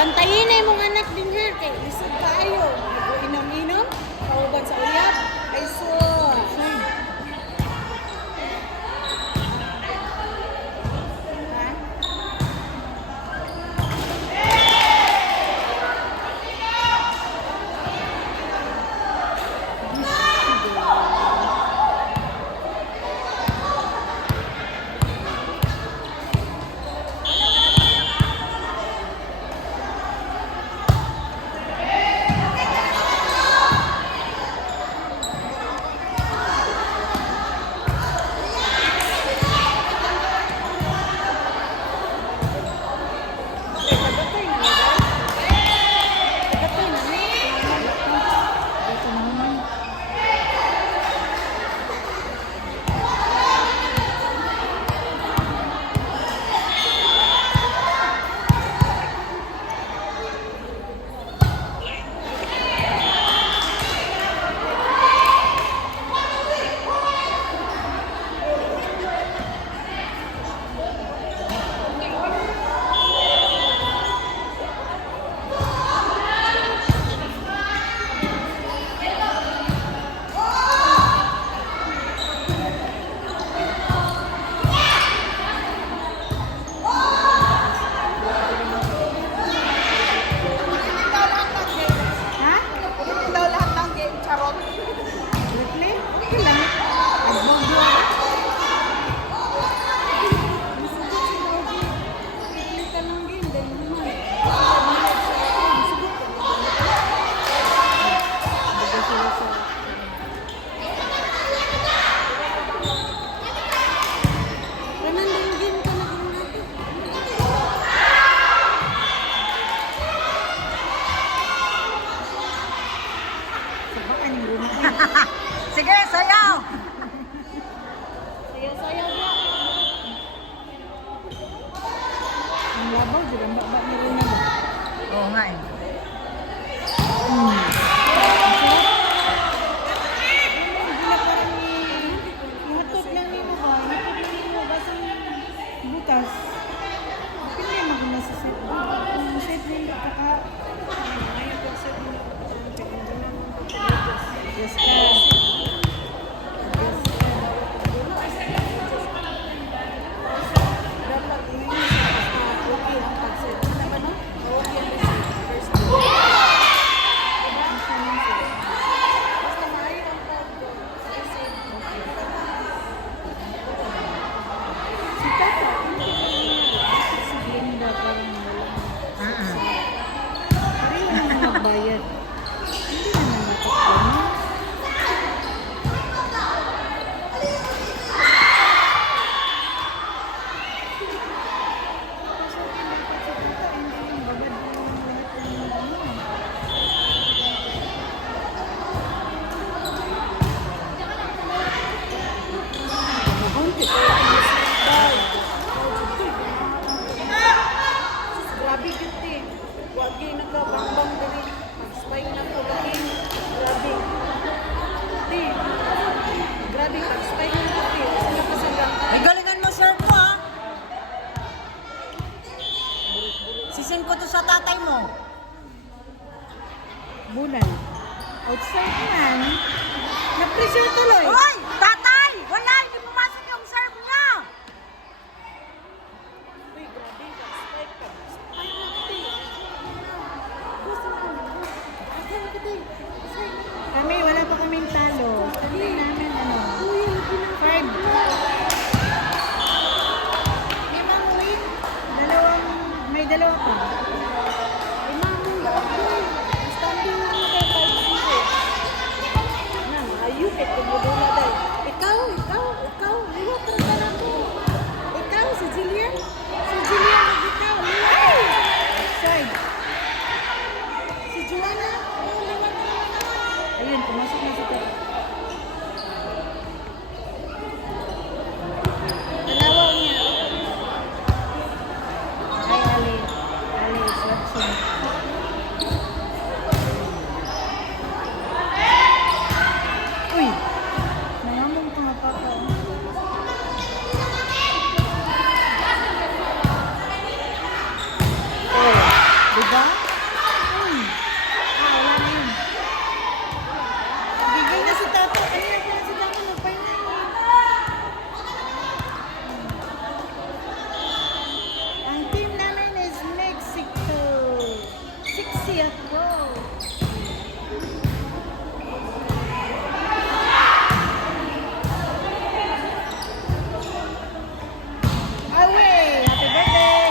Bantayin na mong anak din ha. Kay isip kayo. Inom-inom. Kauban sa uyap. Ay sus. Sige, sayaw! Sayaw-sayaw na. Ang labaw, di lang bakbak ni Rina ba? Oo nga eh. Ihatod lang ni mo ba? Ihatod lang ni mo ba sa butas? Pili mo na sa set. Ang set nila kaka... Ayaw ka set nila. Yes, dapat ini okay ang pag-set. Ano ba no? Okay ang first day. Basta maayo ang pag-set. Si Tata, si Glenda parang wala. Parang naman magbayad. Hindi naman matakpan. Grabe yun eh. Huwag yung nagkabang-bang dali. Mag-spy na po lagi. Grabe. Di. Grabe, mag-spy na po. Kasi napasagang. Ay, galingan mo, sir ko ah. Sisin ko to sa tatay mo. Bulan. Outside man. Na-pressure tuloy. Hoy! Tatay! Wala! Hindi pumasok yung serve niya! Uy, grabe. Mag-spy ka. Spy na kati. Gusto mo. Spy na kati. Spy na kati. Kami, wala pa kaming talo. Sabi namin ano. Uy, ang pinag- 5. Limang win. May dalawa pa. Limang win. Standing na mo tayo 5-0. Na, ayun. Ito mo doon na tayo. Ikaw. Liwat na ka na ko. Ikaw, si Jillian. Si Jillian, ikaw. Liwat. Side. Si Joanna. Oh, liwat na naman ako. Ayun, pumasok na si Tata. Tanawaw niya. Hi, Ali. Kuya. Go. Away! Happy birthday!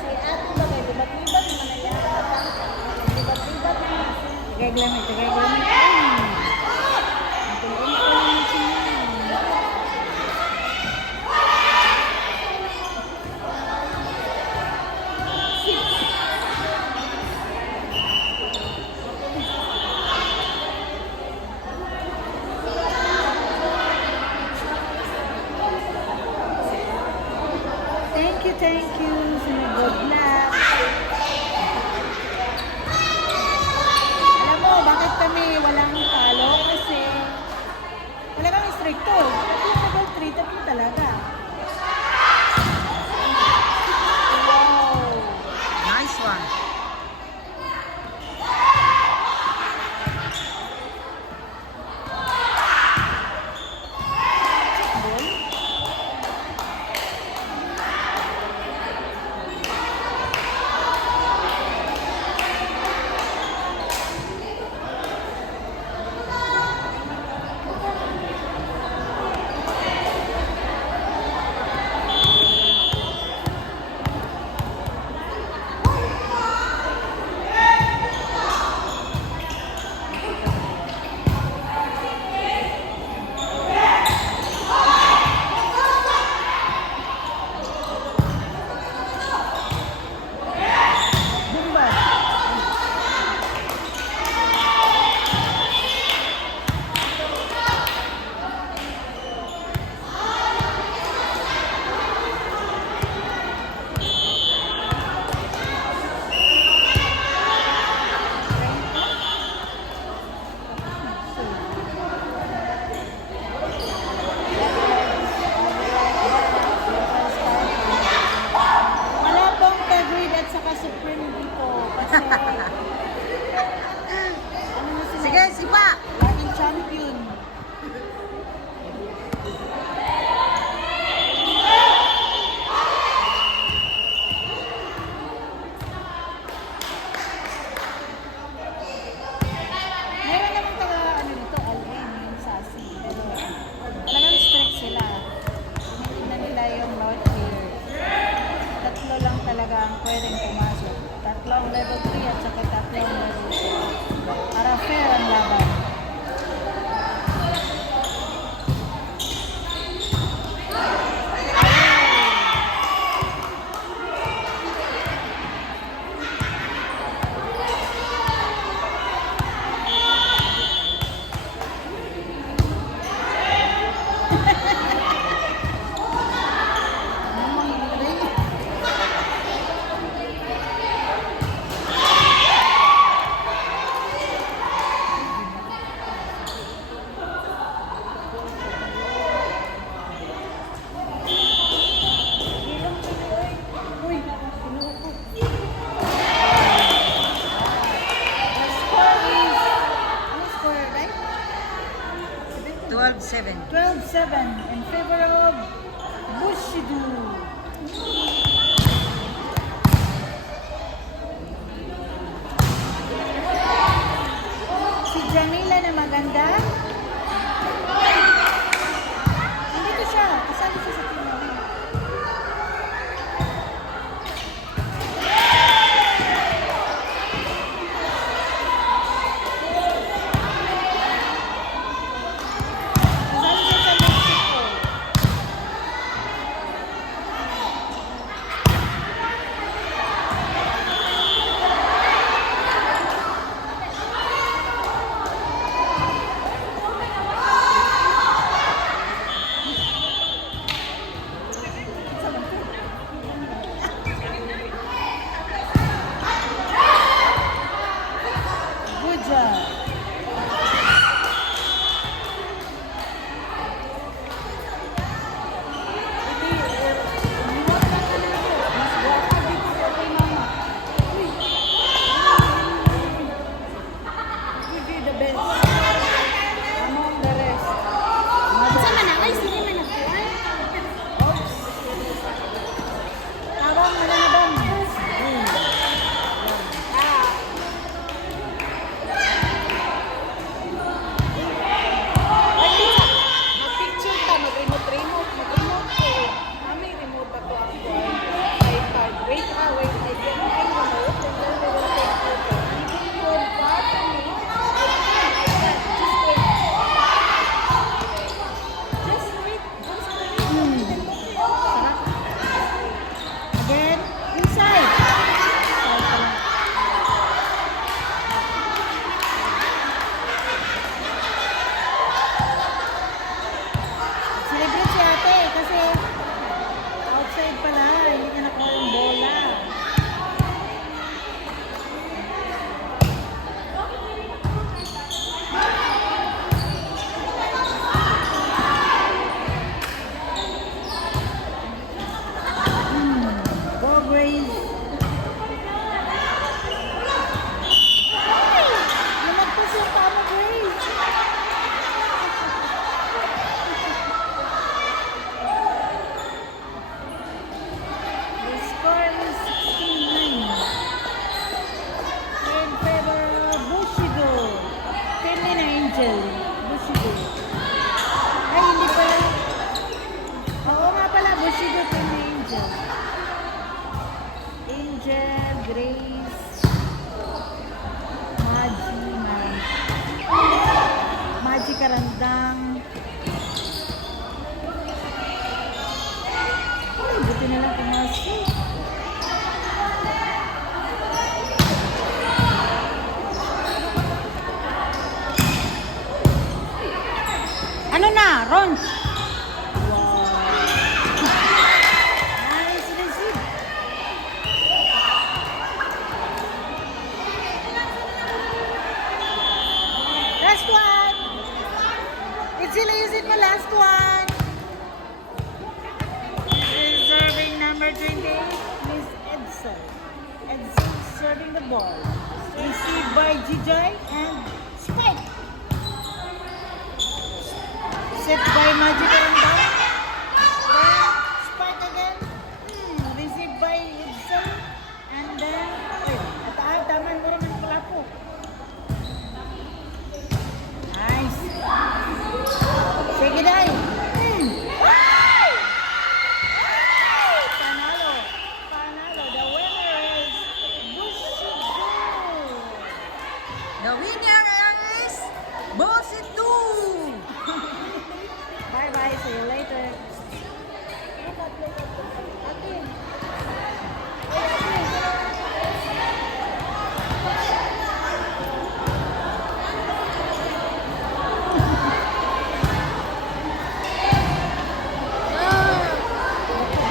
Si ate ba kay libat-libat naman na yan. Libat-libat na yan. Tagay glamit. Ay! Ang tulong ko lang siya. Thank you. Sinugod na. Alam mo, bakit kami walang talo? Kasi talagang stricto. Level 3, tatlo talaga. Wow! Nice one. Ball? Bumba. Wala pong Tagrid at saka Supreme dito. Kasi ano na sila? Sige, sipa. Laging champion. Meron naman taga ano nito, Alvin, yung Sasi. Pero talagang strict sila. Tinitignan nila yung bawat player. Tatlo lang talaga ang pwedeng pumasok. Tatlong level 3 at saka tatlong level 4. Para fair ang laban. Uy, kinuha ko. The score is, ano score, right? 12-7. 12-7 in favor of Bushido. Si Jamila na maganda. Nandito siya. Kasali siya sa team namin. Kasali siya sa Mexico. Good job. Hindi, umiwag lang ka na ako. Mas guwapo dito sa kay mama. Uy. Give you the best. Among the Randang. Ay, buti na lang pumasok. Ano na, Ron? Wow. Nice receive. Last one. It's Illusion mo, last one. Serving number 28, Miss Edson. Edson serving the ball. Received by Gijay and Spike. Set by Magic Aranda. Then Spike again. Received by Edson. And then, taman mo naman pala po. Nice. Sige, Day. Panalo. Panalo. The winner is Busido. The winner is Bositu. Bye-bye. See you later.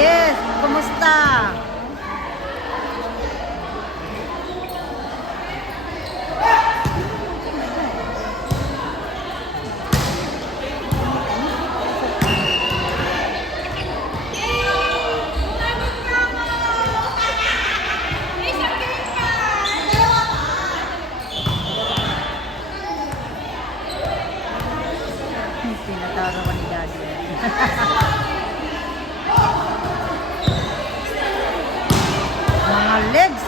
Yes, kumusta? Tinatawag ko ni Daddy. Mga legs.